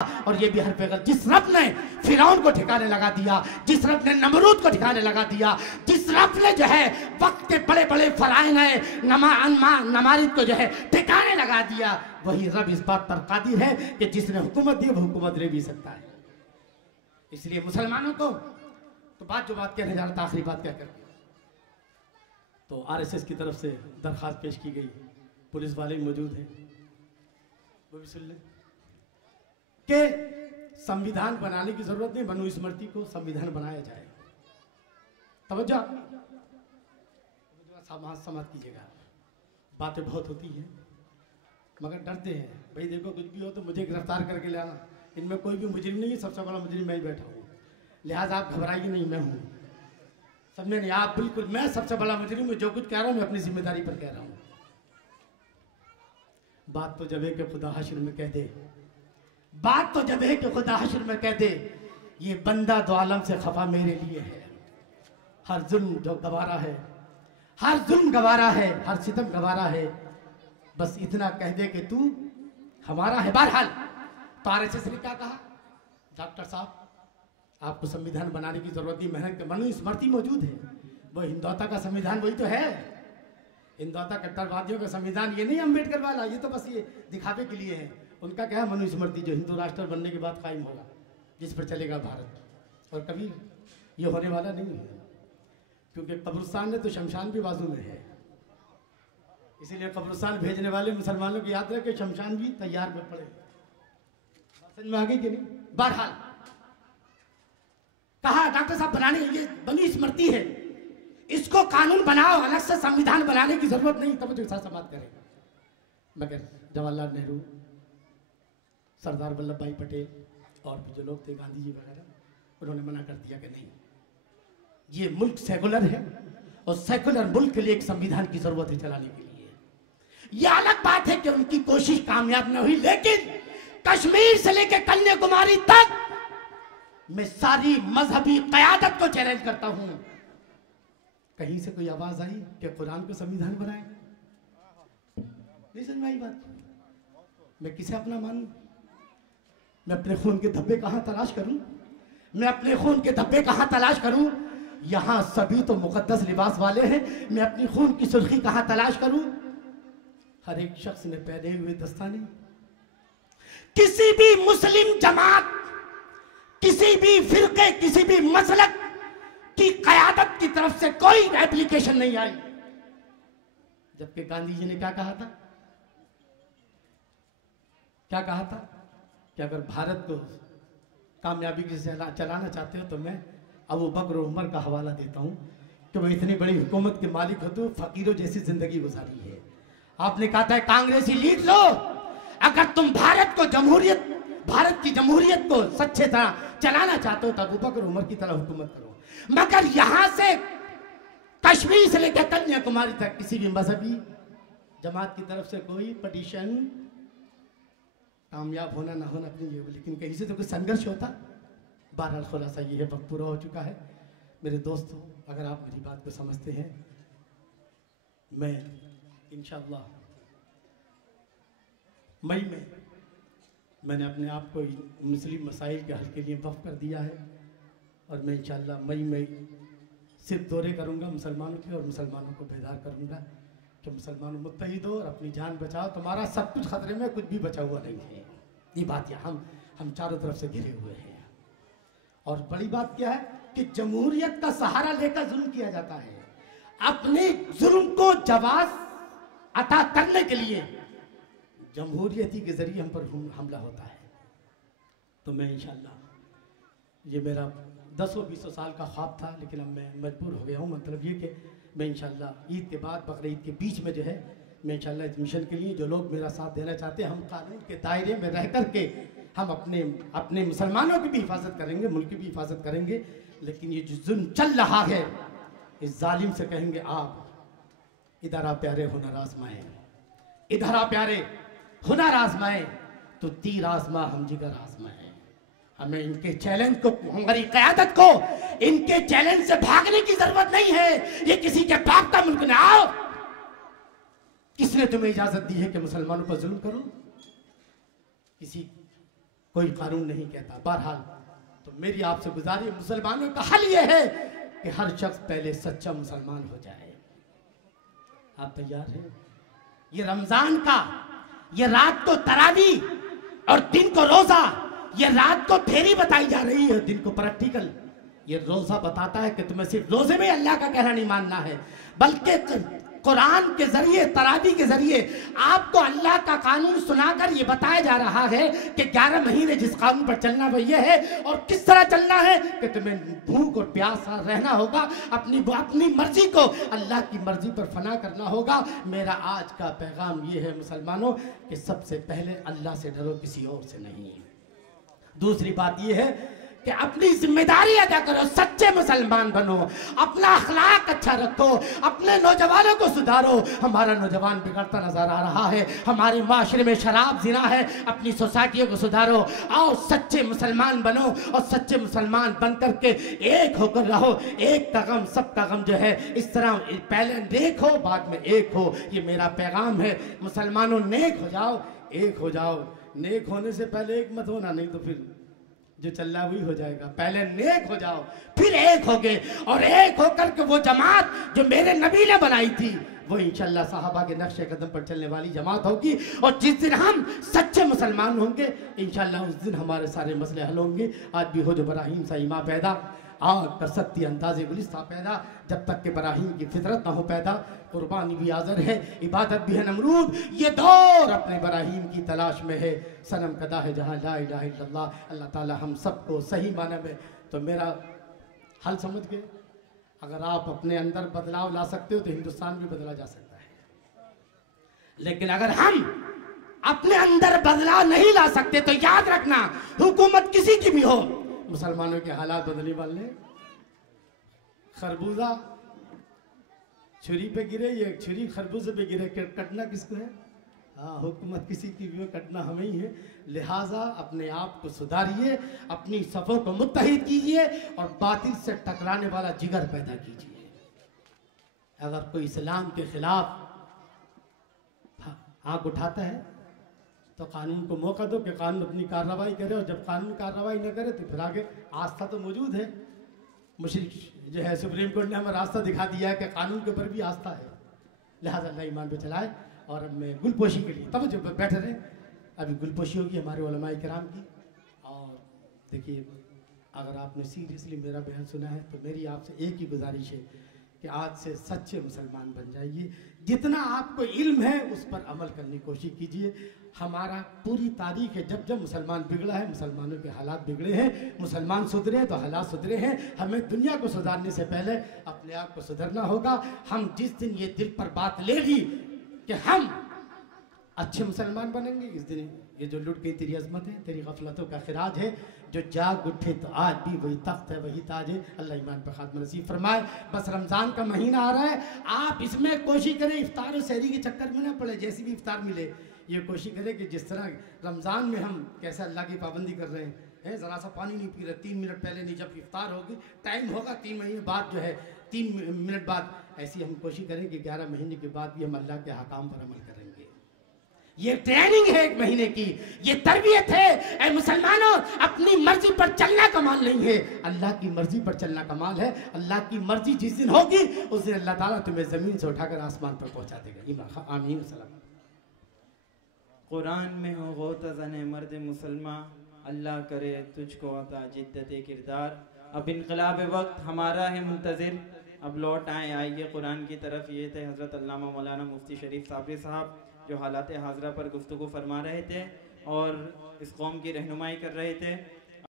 और ये भी हर गलत। जिस रब ने फिरौन को ठिकाने लगा दिया, जिस रब ने नमरूद को ठिकाने लगा दिया, जिस रब ने जो है वक्त के बड़े बड़े फराइन है नमारिद को जो है ठिकाने लगा दिया, वही रब इस बात पर कादिर है कि जिसने हुकूमत दी वो हुकूमत ले भी सकता है। इसलिए मुसलमानों को तो बात कहने जा रहा था, आखिरी बात क्या कर, तो आरएसएस की तरफ से दरखास्त पेश की गई, पुलिस वाले मौजूद हैं, वो भी सुन लें कि संविधान बनाने की जरूरत नहीं, मनु स्मृति को संविधान बनाया जाए। तवज्जो समाज कीजिएगा, बातें बहुत होती हैं मगर डरते हैं। भाई देखो कुछ भी हो तो मुझे गिरफ्तार करके ले आना, इनमें कोई भी मुजरिम नहीं है, सबसे बड़ा मुजरिम मैं ही बैठा हूँ, लिहाजा आप घबराइए नहीं, मैं हूँ, समझे नहीं आप, बिल्कुल मैं सबसे बड़ा मुजरिम हूँ, जो कुछ कह रहा हूँ मैं अपनी जिम्मेदारी पर कह रहा हूँ। बात तो जब है कि खुदा हश्र में कह दे, बात तो जब है कि खुदा हश्र में कह दे, ये बंदा दो आलम से खफा मेरे लिए है, हर जुल्म जो गवारा है, हर जुल्म गवारा है, हर सितम गवारा है, बस इतना कह दे कि तू हमारा है। बहरहाल तो आरएसएस ने क्या कहा, डॉक्टर साहब आपको संविधान बनाने की जरूरत नहीं, मेहनत मनु स्मृति मौजूद है, वो हिंदुत्व का संविधान वही तो है, हिंदुत्व कट्टरवादियों का संविधान ये नहीं अम्बेडकर वाला, ये तो बस ये दिखावे के लिए है। उनका क्या है, मनु स्मृति जो हिंदू राष्ट्र बनने के बाद कायम होगा, जिस पर चलेगा भारत, और कभी ये होने वाला नहीं है, क्योंकि कब्रिस्तान ने तो शमशान भी बाजू में है, इसीलिए कब्रिस्तान भेजने वाले मुसलमानों की याद रहे कि शमशान भी तैयार में पड़े। समझ में आ गई कि नहीं। बहरहाल कहा डॉक्टर साहब बनाने ये मनु स्मृति है, इसको कानून बनाओ, अलग से संविधान बनाने की जरूरत नहीं, तब तो ऐसा बात करें। मगर जवाहरलाल नेहरू, सरदार वल्लभ भाई पटेल और भी जो लोग थे, गांधी जी वगैरह, उन्होंने मना कर दिया कि नहीं, ये मुल्क सेकुलर है और सेकुलर मुल्क के लिए एक संविधान की जरूरत है चलाने के लिए। यह अलग बात है कि उनकी कोशिश कामयाब न हुई, लेकिन कश्मीर से लेकर कन्याकुमारी तक मैं सारी मजहबी कयादत को चैलेंज करता हूं, कहीं से कोई आवाज आई कि कुरान को संविधान बनाएंगे? नहीं समझ में आई बात। मैं किसे अपना मानूं? मैं अपने खून के धब्बे कहां तलाश करूं? मैं अपने खून के धब्बे कहां तलाश करूं? यहां सभी तो मुकद्दस लिबास वाले हैं, मैं अपनी खून की सुर्खी कहां तलाश करूं? हर एक शख्स ने पहने हुए दस्ताने, किसी भी मुस्लिम जमात, किसी भी फिरके, किसी भी मसलक की कयादत की तरफ से कोई एप्लीकेशन नहीं आई, जबकि गांधी जी ने क्या कहा था, क्या कहा था कि अगर भारत को कामयाबी से चलाना चाहते हो तो मैं अबू बकर और उमर का हवाला देता हूं कि वो इतनी बड़ी हुकूमत के मालिक होते हुए फकीरों जैसी जिंदगी गुजारी है। आपने कहा था कांग्रेसी लीड लो, अगर तुम भारत की जमहूरियत को सच्चे तरह चलाना चाहते हो तो अबू बकर उमर की तरह हुकूमत करो। मगर यहां से कश्मीर से लेकर कन्याकुमारी तक किसी भी मजहबी जमात की तरफ से कोई पटिशन, कामयाब होना ना होना अपनी ये, लेकिन कहीं से तो कुछ संघर्ष होता। बहरहाल खुलासा ये है, वक्त पूरा हो चुका है। मेरे दोस्तों, अगर आप मेरी बात को समझते हैं, मैं इंशाअल्लाह मई में मैंने अपने आप को मुस्लिम मसाइल के हल के लिए वक्फ कर दिया है, और मैं इंशाअल्लाह मई में सिर्फ दौरे करूंगा मुसलमानों के, और मुसलमानों को बेदार करूंगा कि मुसलमानों मुत्तहिद हो और अपनी जान बचाओ, तुम्हारा सब कुछ खतरे में, कुछ भी बचा हुआ नहीं है। ये बात है, हम चारों तरफ से घिरे हुए हैं। और बड़ी बात क्या है कि जमहूरियत का सहारा लेकर जुल्म किया जाता है, अपने जुल्म को जवाब अता करने के लिए जमहूरियती के जरिए हम पर हमला होता है। तो मैं इंशाअल्लाह, ये मेरा 10-20 साल का ख्वाब था, लेकिन अब मैं मजबूर हो गया हूँ। मतलब ये कि मैं इंशाअल्लाह ईद के बाद, बकरीद ईद के बीच में जो है, मैं इंशाअल्लाह इस मिशन के लिए जो लोग मेरा साथ देना चाहते हैं, हम कानून के दायरे में रह कर के हम अपने मुसलमानों की भी हिफाजत करेंगे, मुल्क की भी हिफाजत करेंगे। लेकिन ये जो जुल्म चल रहा है, इस जालिम से कहेंगे आप इधर आ प्यारे हुनर आजमाए, इधर आ प्यारे हुनर आजमाए, तो तीर आजमा हम जिगर आजमाए। हमें इनके चैलेंज को, हमारी क़यादत को इनके चैलेंज से भागने की जरूरत नहीं है। ये किसी के बाप का मुल्क ना आओ। किसने तुम्हें इजाजत दी है कि मुसलमानों पर जुल्म करो? किसी कोई कानून नहीं कहता। बहरहाल तो मेरी आपसे गुजारिश, मुसलमानों का हल यह है कि हर शख्स पहले सच्चा मुसलमान हो जाए। आप तैयार हैं? ये रमजान का, ये रात को तरावी और दिन को रोजा, ये रात को फेरी बताई जा रही है, दिन को प्रैक्टिकल। ये रोजा बताता है कि तुम्हें सिर्फ रोजे में अल्लाह का कहना नहीं मानना है, बल्कि कुरान के जरिए, तरावी के जरिए आपको अल्लाह का कानून सुनाकर ये बताया जा रहा है कि 11 महीने जिस कानून पर चलना वो ये है, और किस तरह चलना है कि तुम्हें भूख और प्यासा रहना होगा, अपनी मर्जी को अल्लाह की मर्जी पर फना करना होगा। मेरा आज का पैगाम ये है मुसलमानों कि सबसे पहले अल्लाह से डरो, किसी और से नहीं। दूसरी बात ये है कि अपनी जिम्मेदारी अदा करो, सच्चे मुसलमान बनो, अपना अखलाक अच्छा रखो, अपने नौजवानों को सुधारो। हमारा नौजवान बिगड़ता नजर आ रहा है, हमारे माशरे में शराब जिना है, अपनी सोसाइटियों को सुधारो। आओ सच्चे मुसलमान बनो और सच्चे मुसलमान बन करके एक होकर रहो। एक का गम सब का गम जो है, इस तरह पहले नेक हो बाद में एक हो, ये मेरा पैगाम है। मुसलमानों नेक हो जाओ, एक हो जाओ। नेक होने से पहले एक मत होना, नहीं तो फिर जो चल रहा वही हो जाएगा। पहले नेक हो जाओ, फिर एक हो गए, और एक होकर के वो जमात जो मेरे नबी ने बनाई थी वो इंशाल्लाह साहबा के नक्शे कदम पर चलने वाली जमात होगी। और जिस दिन हम सच्चे मुसलमान होंगे इंशाल्लाह उस दिन हमारे सारे मसले हल होंगे। आज भी हो जो बराहीम सा ईमा पैदा, आग कर सकती अंदाज़े गुलिस्ता पैदा, जब तक के बराहीम की फितरत ना हो पैदा। कुर्बानी भी आज़र है, इबादत भी है नमरूद, ये दौर अपने बराहीम की तलाश में है। सनम कदा है जहाँ ला इलाहा इल्लल्लाह। अल्लाह ताला हम सबको सही माने में, तो मेरा हल समझ गए। अगर आप अपने अंदर बदलाव ला सकते हो तो हिंदुस्तान भी बदला जा सकता है, लेकिन अगर हम अपने अंदर बदलाव नहीं ला सकते तो याद रखना, हुकूमत किसी की भी हो, मुसलमानों के हालात बदलने वाले। खरबूजा छुरी पे गिरे, ये छुरी खरबूजे पे गिरे, कटना किसको है? हाँ, हुकूमत किसी की भी हो, कटना हमें ही है। लिहाजा अपने आप को सुधारिए, अपनी सफ़ों को मुत्तहिद कीजिए और बातिल से टकराने वाला जिगर पैदा कीजिए। अगर कोई इस्लाम के खिलाफ आँख उठाता है तो कानून को मौका दो कि कानून अपनी कार्रवाई करे, और जब कानून कार्रवाई न करे तो फिर आगे आस्था तो मौजूद है। मुशरिक जो है, सुप्रीम कोर्ट ने हमें रास्ता दिखा दिया है कि कानून के ऊपर भी आस्था है। लिहाजा अल्लाह ईमान पे चलाए। और अब मैं गुलपोशी के लिए तब जो बैठे रहे, अभी गुलपोशी होगी हमारे उलमाए किराम की। और देखिए, अगर आपने सीरियसली मेरा बयान सुना है तो मेरी आपसे एक ही गुजारिश है कि आज से सच्चे मुसलमान बन जाइए। जितना आपको इल्म है उस पर अमल करने की कोशिश कीजिए। हमारा पूरी तारीख है, जब जब मुसलमान बिगड़ा है, मुसलमानों के हालात बिगड़े हैं, मुसलमान सुधरे हैं तो हालात सुधरे हैं। हमें दुनिया को सुधारने से पहले अपने आप को सुधरना होगा। हम जिस दिन ये दिल पर बात ले ली कि हम अच्छे मुसलमान बनेंगे, इस दिन ये जो लुट गई तेरी अजमत है, तेरी गफलतों का खिराज है, जो जाग उठे तो आज भी वही तख्त है, वही ताज है। अल्लाह ईमान पर खात्मा नसीब फरमाए। बस रमज़ान का महीना आ रहा है, आप इसमें कोशिश करें इफ्तार और सहरी के चक्कर में ना पड़े। जैसी भी इफ्तार मिले ये कोशिश करें कि जिस तरह रमज़ान में हम कैसे अल्लाह की पाबंदी कर रहे हैं, ज़रा सा पानी नहीं पी रहे, 3 मिनट पहले नहीं, जब इफ्तार होगी टाइम होगा 3 महीने बाद जो है 3 मिनट बाद, ऐसी हम कोशिश करें कि 11 महीने के बाद भी हम अल्लाह के हकाम पर अमल करेंगे। ये ट्रेनिंग है 1 महीने की, ये तरबियत है। ऐ मुसलमानों, अपनी मर्जी पर चलना कमाल नहीं है, अल्लाह की मर्जी पर चलना कमाल है। अल्लाह की मर्जी जिस दिन होगी उस दिन अल्लाह ताला तुम्हें ज़मीन से उठाकर आसमान पर पहुंचा देगा। आमीन। कुरान में हो गोतज़ने मर्द मुसलमान, अल्लाह करे तुझको अता जिद्दत किरदार। अब इनकलाब वक्त हमारा है मुंतज़िर, अब लौट आइए कुरान की तरफ। ये थे हज़रत अल्लामा मौलाना मुफ्ती शरीफ साबरी साहब जो हालात हाज़रा पर गुफ्तगू फरमा रहे थे और इस कौम की रहनुमाई कर रहे थे।